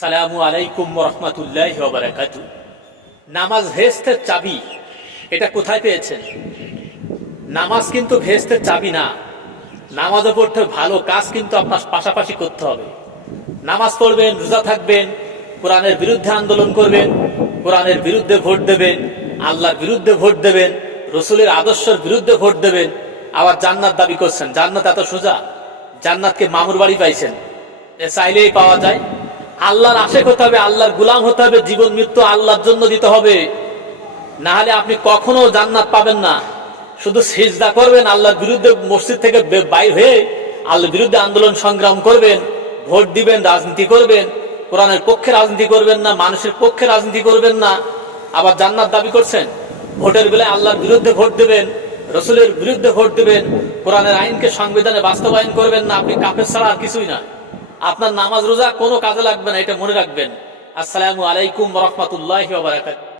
সালামু আলাইকুম রহমতুল্লাহি ওয়া বারাকাতুহু। নামাজ ভেস্তের চাবি, এটা কোথায় পেয়েছেন? নামাজ কিন্তু ভেস্তের চাবি না। নামাজও পড়তে ভালো কাজ কিন্তু আপনার পাশাপাশি করতে হবে। নামাজ পড়বেন, রোজা থাকবেন, কোরআনের বিরুদ্ধে আন্দোলন করবেন, কোরআনের বিরুদ্ধে ভোট দেবেন, আল্লাহর বিরুদ্ধে ভোট দেবেন, রসুলের আদর্শের বিরুদ্ধে ভোট দেবেন, আবার জান্নাত দাবি করছেন। জান্নাত এত সোজা? জান্নাতকে মামুর বাড়ি পাইছেন? এ চাইলেই পাওয়া যায়? আল্লাহর আশেক হতে হবে, আল্লাহর গুলাম হতে হবে, জীবন মৃত্যু আল্লাহর জন্য দিতে হবে, না হলে আপনি কখনো জান্নাত পাবেন না। শুধু সিজদা করবেন, আল্লাহর বিরুদ্ধে মসজিদ থেকে বাইর হয়ে আল্লাহর বিরুদ্ধে আন্দোলন সংগ্রাম করবেন, ভোট দিবেন, রাজনীতি করবেন, কোরআনের পক্ষে রাজনীতি করবেন না, মানুষের পক্ষে রাজনীতি করবেন না, আবার জান্নাত দাবি করছেন। ভোটের বেলায় আল্লাহর বিরুদ্ধে ভোট দেবেন, রসুলের বিরুদ্ধে ভোট দেবেন, কোরআনের আইনকে সংবিধানে বাস্তবায়ন করবেন না, আপনি কাফের ছাড়া আর কিছুই না। আপনার নামাজ রোজা কোনো কাজে লাগবে না, এটা মনে রাখবেন। আসসালামু আলাইকুম রহমতুল্লাহি ওয়া বারাকাতুহু।